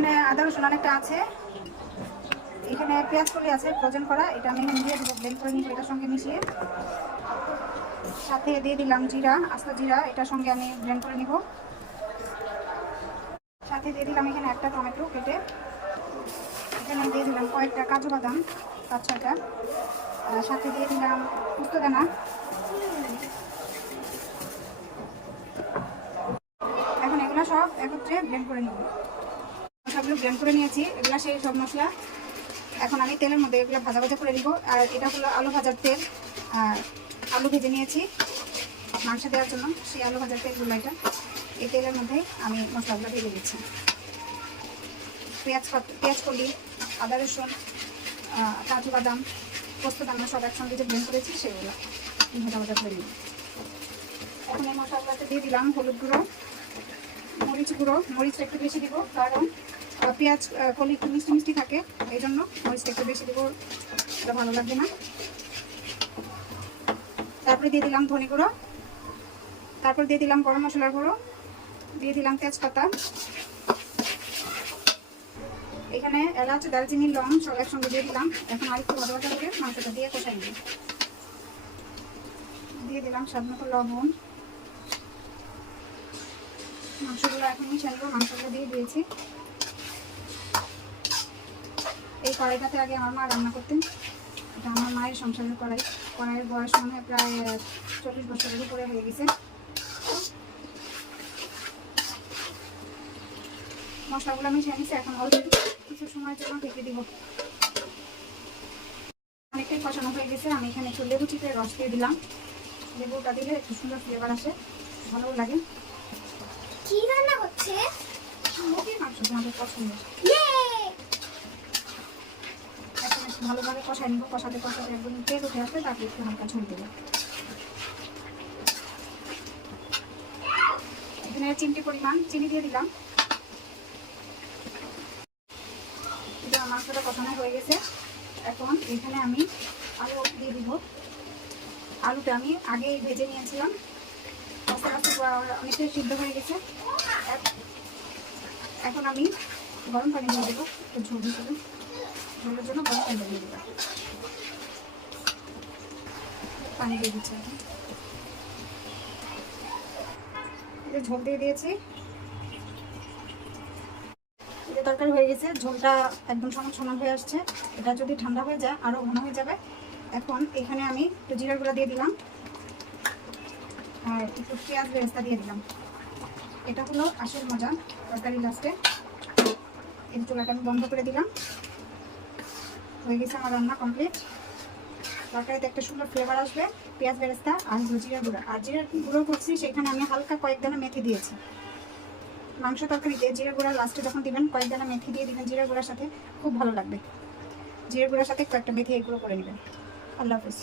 এখানে আদা রসুন অনেকটা আছে, এখানে পেঁয়াজ কলি আছে ফ্রোজেন করা, এটা আমি দিয়ে দেবো, ব্লেন্ড করে নিব এটার সঙ্গে মিশিয়ে। সাথে দিয়ে দিলাম জিরা, আস্তা জিরা, এটার সঙ্গে আমি ব্লেন্ড করে নিব। সাথে দিয়ে দিলাম এখানে একটা টমেটো কেটে, এখানে দিয়ে দিলাম কয়েকটা কাজু বাদাম 5-6টা, সাথে দিয়ে দিলাম পোস্তদানা। এখন এগুলো সব একত্রে ব্লেন্ড করে নেব। সবগুলো ব্লেন্ড করে নিয়েছি, এগুলো সেই সব মশলা। এখন আমি তেলের মধ্যে এগুলো ভাজা ভাজা করে নিব। আর এটা হলো আলু ভাজার তেল, আর আলু ভেজে নিয়েছি মাংস দেওয়ার জন্য, সেই আলু ভাজার তেলগুলো এটা। এই তেলের মধ্যে আমি মশলাগুলো ভেজে দিচ্ছি। পেঁয়াজ কলি, আদা রসুন, কাজু বাদাম, পোস্তদানা সব একসঙ্গে যে ব্লেন্ড করেছি সেগুলো ভাজা ভাজা করে নিব। এখন এই মশলাগুলোতে দিয়ে দিলাম হলুদ গুঁড়ো, মরিচ গুঁড়ো। মরিচটা একটু বেশি দিব, কারণ পেঁয়াজ কলি একটু মিষ্টি মিষ্টি থাকে, এই জন্য মরিচটা একটু বেশি দিব, এটা ভালো লাগবে না। তারপরে দিয়ে দিলাম ধনে গুঁড়ো, তারপর দিয়ে দিলাম গরম মশলার গুঁড়ো, দিয়ে দিলাম তেজপাতা, এখানে এলাচ, দারচিনি, লং সব একসঙ্গে দিয়ে দিলাম। এখন আরেকটু ভাজা ভাজা করে মাংসটা দিয়ে কষাই নিব। দিয়ে দিলাম স্বাদ মতো লবণ। মাংসগুলো এখন মিশিয়ে নেব, মাংসগুলো দিয়ে দিয়েছি। এই কড়াইটাতে আগে আমার মা রান্না করতেন, এটা আমার মায়ের সংসারের কড়াই। কড়াইয়ের বয়স মনে হয় প্রায় 40 বছরের উপরে হয়ে গেছে। মশলাগুলো মিশিয়ে নিচ্ছি, এখন অল্প কিছু সময়ের জন্য ঢেকে দিব। অনেকটাই কষানো হয়ে গেছে, আমি এখানে একটু লেবু চিপে রস দিয়ে দিলাম। লেবুটা দিলে একটু সুন্দর ফ্লেভার আসে, ভালো লাগে। কি রান্না হচ্ছে? মুরগির মাংস, তোমাদের পছন্দের। এখন একটু ভালোভাবে কষাই নিব, কষাতে কষাতে একদম তেল উঠে আসবে, তারপরে একটু হালকা ঝোল দেবো। এখানে চিমটি পরিমাণ চিনি দিয়ে দিলাম। এটা মাংসটা কষানো হয়ে গেছে, এখন এখানে আমি আলু দিয়ে দিব। আলুটা আমি আগেই ভেজে নিয়েছিলাম, আস্তে আস্তে অনেকটাই সিদ্ধ হয়ে গেছে। এখন আমি গরম পানি দিয়ে দেবো, একটু ঝোল হিসেবে, ঝোলের জন্য গরম পানি দিয়ে দেবো। পানি দিয়ে দিচ্ছি এখন, এটা ঝোল দিয়ে দিয়েছি। এটা তরকারি হয়ে গেছে, ঝোলটা একদম সমান সমান হয়ে আসছে। এটা যদি ঠান্ডা হয়ে যায় আরও ঘন হয়ে যাবে। এখন এখানে আমি একটু জিরার গুঁড়া দিয়ে দিলাম, আর একটু পেঁয়াজ বেরেস্তা দিয়ে দিলাম। এটা হলো আসল মজা তরকারি লাস্টে। এই চুলাটা আমি বন্ধ করে দিলাম, হয়ে গেছে আমার রান্না কমপ্লিট। তরকারিতে একটা সুন্দর ফ্লেভার আসবে, পেঁয়াজ বেরেস্তা আর জিরা গুঁড়া। আর জিরা গুঁড়ো করছি সেখানে আমি হালকা কয়েক দানা মেথি দিয়েছি। মাংস তরকারিতে জিরা গুঁড়া লাস্টে যখন দিবেন কয়েক দানা মেথি দিয়ে দিবেন জিরা গুঁড়ার সাথে, খুব ভালো লাগবে। জিরা গুঁড়ার সাথে কয়েকটা মেথি এগুলো করে নেবেন। আল্লাহ হাফেজ।